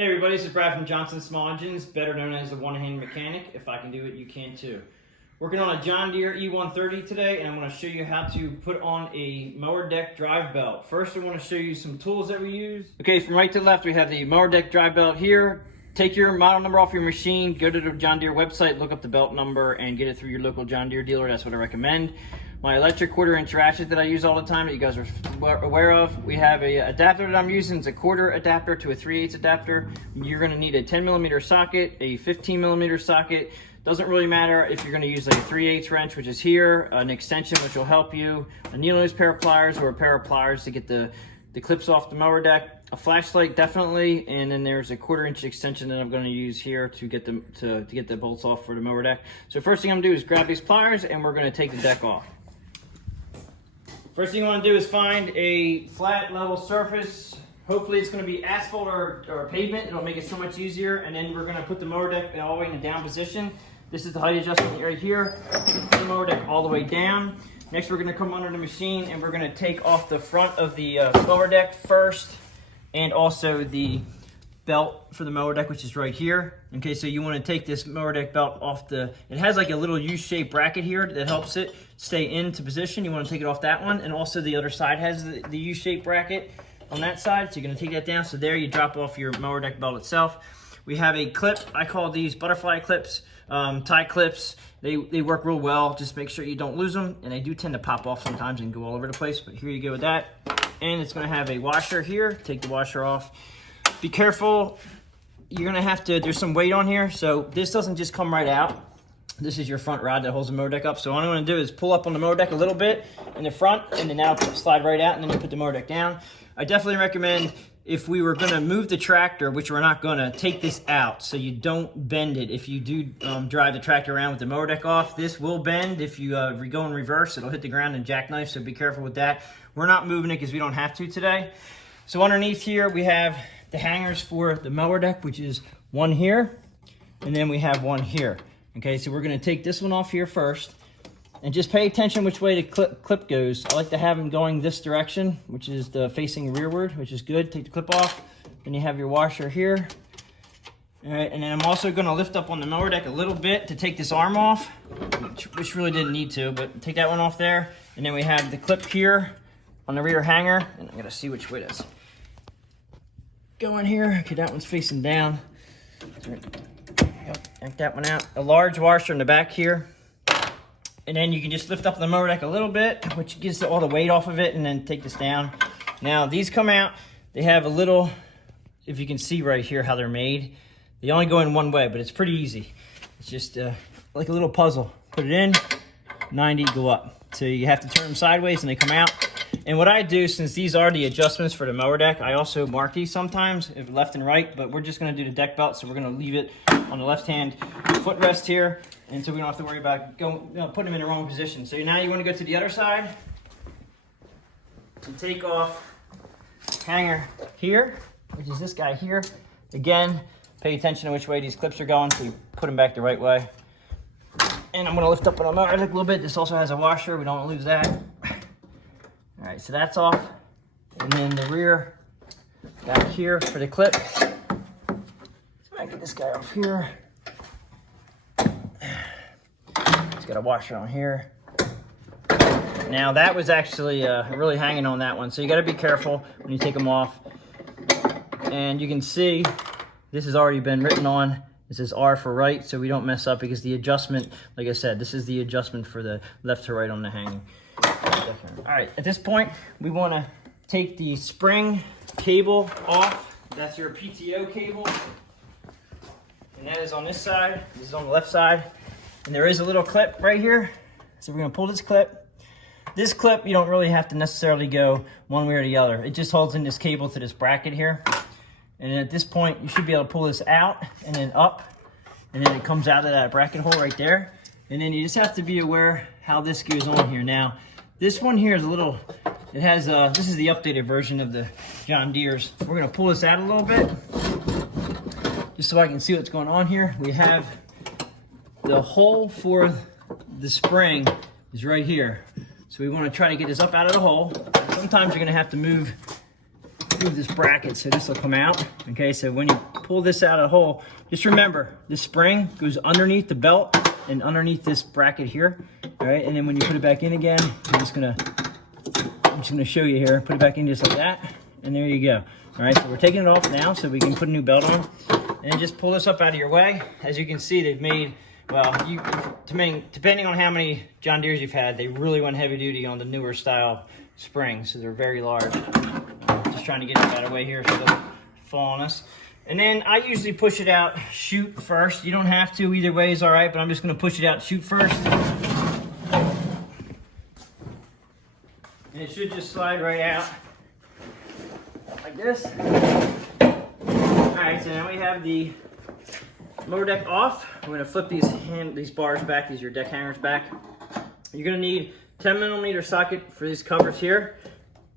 Hey everybody, this is Brad from Johnson Small Engines, better known as the one-hand mechanic. If I can do it, you can too. Working on a John Deere E130 today, and I'm going to show you how to put on a mower deck drive belt. First, I want to show you some tools that we use. Okay, from right to left, we have the mower deck drive belt here. Take your model number off your machine, go to the John Deere website, look up the belt number, and get it through your local John Deere dealer. That's what I recommend. My electric 1/4-inch ratchet that I use all the time that you guys are aware of. We have a adapter that I'm using. It's a 1/4 adapter to a 3/8 adapter. You're going to need a 10mm socket, a 15mm socket. Doesn't really matter if you're going to use like a 3/8 wrench, which is here, an extension which will help you, a needle-nose pair of pliers or a pair of pliers to get the clips off the mower deck, a flashlight definitely, and then there's a 1/4-inch extension that I'm going to use here to get the bolts off for the mower deck. So first thing I'm going to do is grab these pliers and we're going to take the deck off. First thing you want to do is find a flat, level surface. Hopefully it's going to be asphalt or pavement. It'll make it so much easier. And then we're going to put the mower deck all the way in the down position. This is the height adjustment right here. Put the mower deck all the way down. Next, we're going to come under the machine and we're going to take off the front of the mower deck first, and also the belt for the mower deck, which is right here. Okay, so you want to take this mower deck belt off it has like a little U-shaped bracket here that helps it stay into position. You want to take it off that one, and also the other side has the U-shaped bracket on that side, so you're going to take that down. So there you drop off your mower deck belt itself. We have a clip. I call these butterfly clips, tie clips. They work real well. Just make sure you don't lose them, and they do tend to pop off sometimes and go all over the place, but here you go with that. And it's going to have a washer here. Take the washer off. Be careful, you're gonna have to, there's some weight on here, so this doesn't just come right out. This is your front rod that holds the mower deck up. So all I'm gonna do is pull up on the mower deck a little bit in the front, and then that'll slide right out, and then you put the mower deck down. I definitely recommend, if we were gonna move the tractor, which we're not gonna, take this out so you don't bend it. If you do drive the tractor around with the mower deck off, this will bend. If you go in reverse, it'll hit the ground and jackknife, so be careful with that. We're not moving it because we don't have to today. So underneath here, we have the hangers for the mower deck, which is one here, and then we have one here. Okay, so we're gonna take this one off here first, and just pay attention which way the clip goes. I like to have them going this direction, which is the facing rearward, which is good. Take the clip off, then you have your washer here. All right, and then I'm also gonna lift up on the mower deck a little bit to take this arm off, which really didn't need to, but take that one off there. And then we have the clip here on the rear hanger, and I'm gonna see which way that's going here. Okay, that one's facing down. Yank that one out. A large washer in the back here. And then you can just lift up the mower deck a little bit, which gets all the weight off of it, and then take this down. Now, these come out, they have a little, if you can see right here how they're made, they only go in one way, but it's pretty easy. It's just like a little puzzle. Put it in, 90, go up. So you have to turn them sideways and they come out. And what I do, since these are the adjustments for the mower deck, I also mark these sometimes, if left and right, but we're just gonna do the deck belt, so we're gonna leave it on the left-hand footrest here, and so we don't have to worry about putting them in the wrong position. So now you wanna go to the other side, and take off hanger here, which is this guy here. Again, pay attention to which way these clips are going, so you put them back the right way. And I'm gonna lift up on the mower deck a little bit. This also has a washer, we don't wanna lose that. All right, so that's off. And then the rear back here for the clip. So I get this guy off here. It's got a washer on here. Now that was actually really hanging on that one, so you gotta be careful when you take them off. And you can see this has already been written on. This is R for right, so we don't mess up, because the adjustment, like I said, this is the adjustment for the left to right on the hanging. All right, at this point, we want to take the spring cable off. That's your PTO cable. And that is on this side. This is on the left side. And there is a little clip right here. So we're going to pull this clip. This clip, you don't really have to necessarily go one way or the other. It just holds in this cable to this bracket here. And at this point, you should be able to pull this out and then up. And then it comes out of that bracket hole right there. And then you just have to be aware how this goes on here. Now, this one here is a little, it has, this is the updated version of the John Deere's. We're gonna pull this out a little bit, just so I can see what's going on here. We have the hole for the spring is right here. So we wanna try to get this up out of the hole. Sometimes you're gonna have to move move this bracket so this will come out. Okay, so when you pull this out of the hole, just remember this spring goes underneath the belt and underneath this bracket here. All right, and then when you put it back in again, I'm just gonna show you here. Put it back in just like that, and there you go. All right, so we're taking it off now so we can put a new belt on, and just pull this up out of your way. As you can see, they've made, well, depending on how many John Deeres you've had, they really went heavy duty on the newer style springs, so they're very large. Just trying to get it out of the way here so it doesn't fall on us. And then I usually push it out, shoot first. You don't have to, either way is all right, but I'm just gonna push it out, shoot first. And it should just slide right out like this. All right, so now we have the mower deck off. We're gonna flip these bars back, these are your deck hangers back. You're gonna need 10mm socket for these covers here.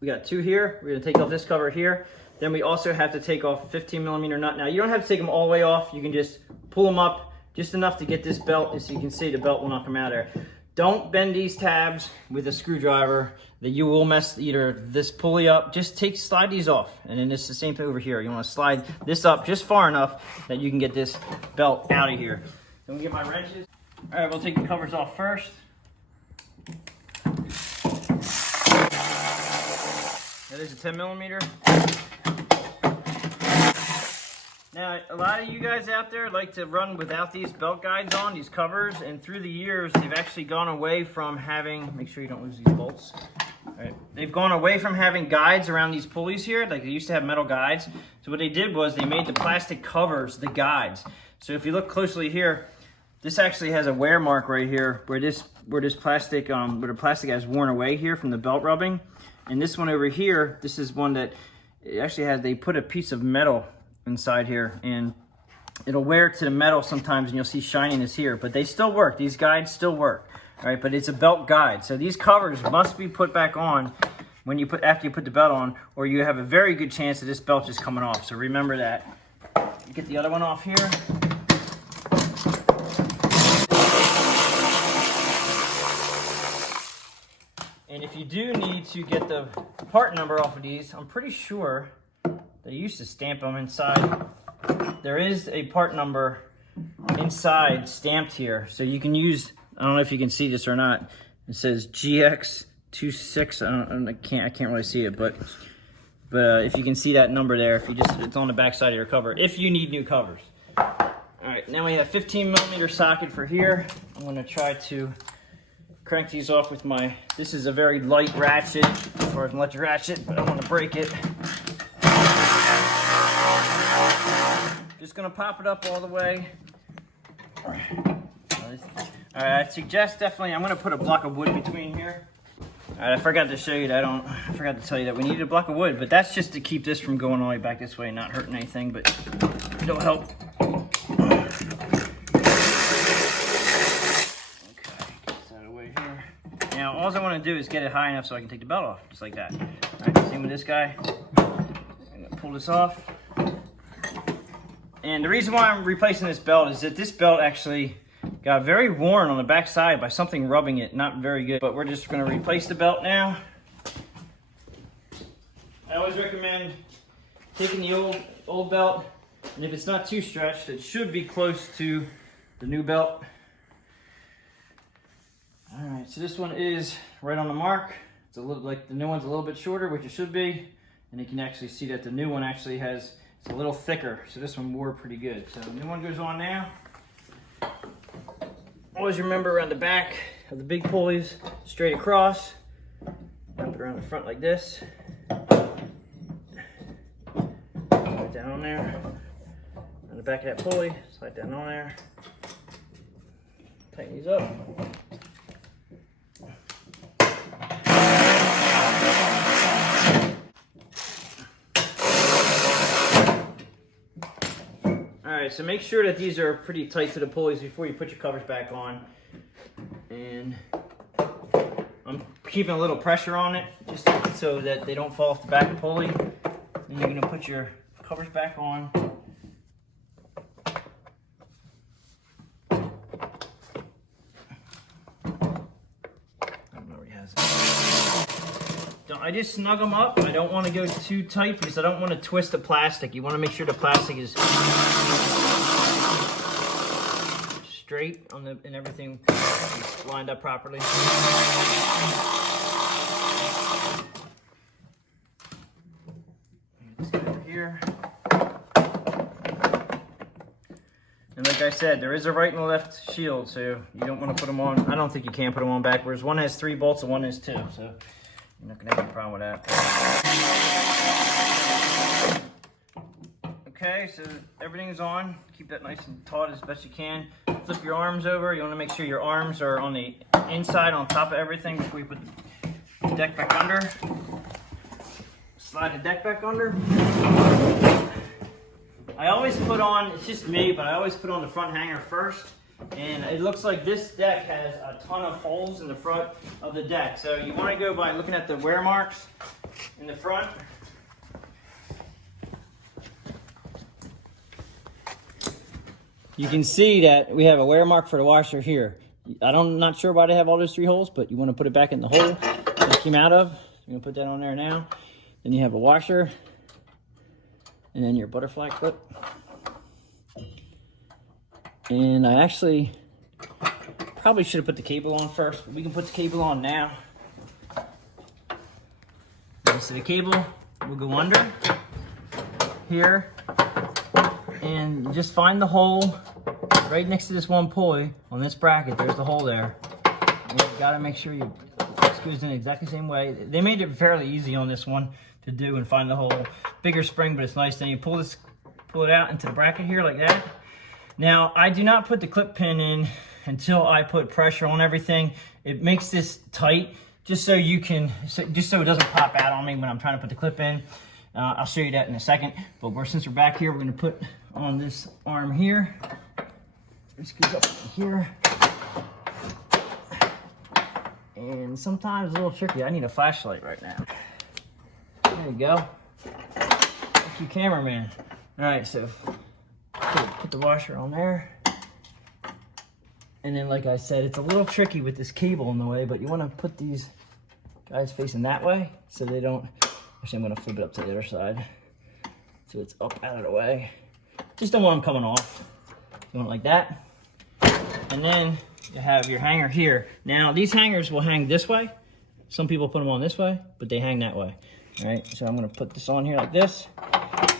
We got 2 here. We're gonna take off this cover here. Then we also have to take off a 15mm nut. Now you don't have to take them all the way off. You can just pull them up just enough to get this belt. As you can see, the belt will not come out of there. Don't bend these tabs with a screwdriver, that you will mess either this pulley up. Just slide these off. And then it's the same thing over here. You wanna slide this up just far enough that you can get this belt out of here. Then we get my wrenches. All right, we'll take the covers off first. That is a 10mm. Now, a lot of you guys out there like to run without these belt guides on, these covers, and through the years, they've actually gone away from having, make sure you don't lose these bolts. All right. They've gone away from having guides around these pulleys here, like they used to have metal guides. So what they did was they made the plastic covers the guides. So if you look closely here, this actually has a wear mark right here where the plastic has worn away here from the belt rubbing. And this one over here, this is one that it actually has, they put a piece of metal inside here and it'll wear to the metal sometimes and you'll see shininess here, but they still work. These guides still work, all right? But it's a belt guide. So these covers must be put back on after you put the belt on, or you have a very good chance of this belt just coming off. So remember that. Get the other one off here. And if you do need to get the part number off of these, I'm pretty sure they used to stamp them inside. There is a part number inside stamped here. So you can use, I don't know if you can see this or not. It says GX26, I can't really see it, but if you can see that number there, it's on the back side of your cover, if you need new covers. All right, now we have 15mm socket for here. I'm gonna try to crank these off with this is a very light ratchet, as far as an electric ratchet, but I don't want to break it. Just gonna pop it up all the way. All right, I suggest definitely, I'm gonna put a block of wood between here. All right, I forgot to show you that, I forgot to tell you that we needed a block of wood, but that's just to keep this from going all the way back this way and not hurting anything, but it'll help. Now, all I want to do is get it high enough so I can take the belt off, just like that. All right, same with this guy. I'm gonna pull this off. And the reason why I'm replacing this belt is that this belt actually got very worn on the back side by something rubbing it, not very good. But we're just gonna replace the belt now. I always recommend taking the old belt, and if it's not too stretched, it should be close to the new belt. All right, so this one is right on the mark. It's a little, like the new one's a little bit shorter, which it should be. And you can actually see that the new one actually it's a little thicker. So this one wore pretty good. So the new one goes on now. Always remember around the back of the big pulleys, straight across. Wrap it around the front like this. Slide down on there. On the back of that pulley, slide down on there. Tighten these up. Alright, so make sure that these are pretty tight to the pulleys before you put your covers back on. And I'm keeping a little pressure on it just so that they don't fall off the back of the pulley. And you're going to put your covers back on. I don't know where he has it. Done. I just snug them up. I don't want to go too tight because I don't want to twist the plastic. You want to make sure the plastic is straight on the, and everything is lined up properly. Just get over here. And like I said, there is a right and a left shield, so you don't want to put them on. I don't think you can put them on backwards. One has 3 bolts and one has 2, so you're not going to have any problem with that. Okay, so everything's on. Keep that nice and taut as best you can. Flip your arms over. You want to make sure your arms are on the inside, on top of everything before you put the deck back under. Slide the deck back under. I always put on, it's just me, but I always put on the front hanger first. And it looks like this deck has a ton of holes in the front of the deck. So you want to go by looking at the wear marks in the front. You can see that we have a wear mark for the washer here. I'm not sure why they have all those 3 holes, but you want to put it back in the hole that it came out of. You're going to put that on there now. Then you have a washer. And then your butterfly clip. And I actually probably should have put the cable on first, but we can put the cable on now. So the cable will go under here. And you just find the hole right next to this one pulley on this bracket. There's the hole there. And you gotta make sure you screws in exactly the same way. They made it fairly easy on this one to do and find the hole. Bigger spring, but it's nice. Then you pull it out into the bracket here like that. Now, I do not put the clip pin in until I put pressure on everything. It makes this tight just so you can, just so it doesn't pop out on me when I'm trying to put the clip in. I'll show you that in a second. But since we're back here, we're gonna put on this arm here. This goes up here. And sometimes it's a little tricky. I need a flashlight right now. There you go. Thank you, cameraman. All right, so put the washer on there. And then, like I said, it's a little tricky with this cable in the way, but you want to put these guys facing that way so they don't. Actually, I'm going to flip it up to the other side so it's up out of the way. Just don't want them coming off. You want it like that. And then you have your hanger here. Now, these hangers will hang this way. Some people put them on this way, but they hang that way. All right, so I'm going to put this on here like this.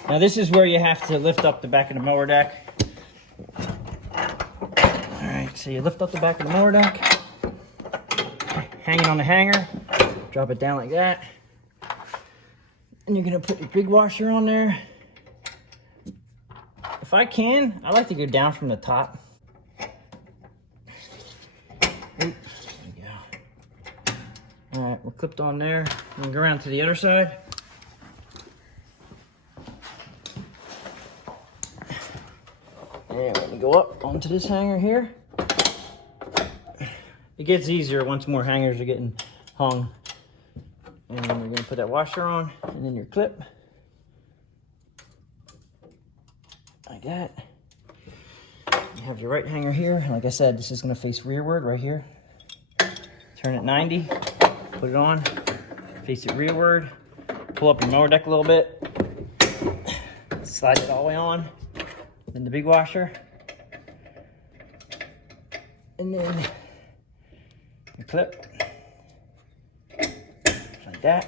Now, this is where you have to lift up the back of the mower deck. All right, so you lift up the back of the mower deck, hang it on the hanger, drop it down like that. And you're going to put your big washer on there. If I can, I like to go down from the top. There we go. All right, we're clipped on there. I'm gonna go around to the other side. And let me go up onto this hanger here. It gets easier once more hangers are getting hung. And we're gonna put that washer on, and then your clip. Like that. You have your right hanger here. Like I said, this is gonna face rearward right here. Turn it 90, put it on, face it rearward, pull up your mower deck a little bit, slide it all the way on, then the big washer, and then your clip, like that.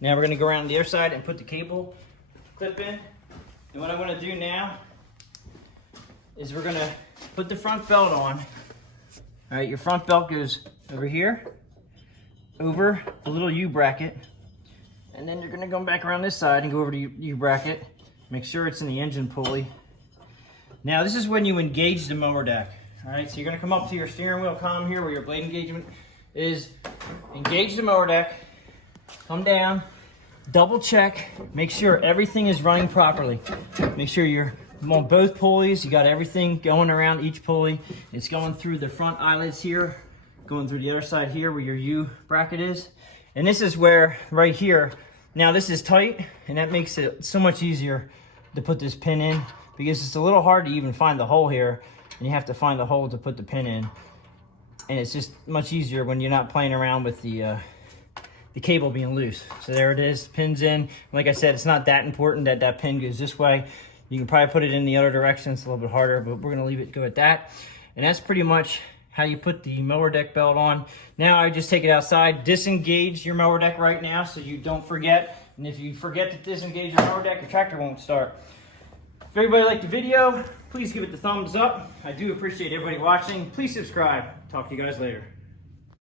Now we're gonna go around the other side and put the cable clip in. And what I'm gonna do now is we're gonna put the front belt on. All right, your front belt goes over here, over the little U bracket, and then you're gonna go back around this side and go over to U bracket. Make sure it's in the engine pulley. Now this is when you engage the mower deck. All right, so you're gonna come up to your steering wheel column here where your blade engagement is. Engage the mower deck, come down, double check, make sure everything is running properly. Make sure you're on both pulleys, you got everything going around each pulley. It's going through the front eyelets here, going through the other side here where your U bracket is. And this is where, right here, now this is tight, and that makes it so much easier to put this pin in because it's a little hard to even find the hole here, and you have to find the hole to put the pin in. And it's just much easier when you're not playing around with the the cable being loose. So there it is, pins in. Like I said, it's not that important that that pin goes this way. You can probably put it in the other direction. It's a little bit harder, but we're gonna leave it go at that. And that's pretty much how you put the mower deck belt on. Now I just take it outside, disengage your mower deck right now so you don't forget. And if you forget to disengage your mower deck, your tractor won't start. If everybody liked the video, please give it the thumbs up. I do appreciate everybody watching. Please subscribe. Talk to you guys later.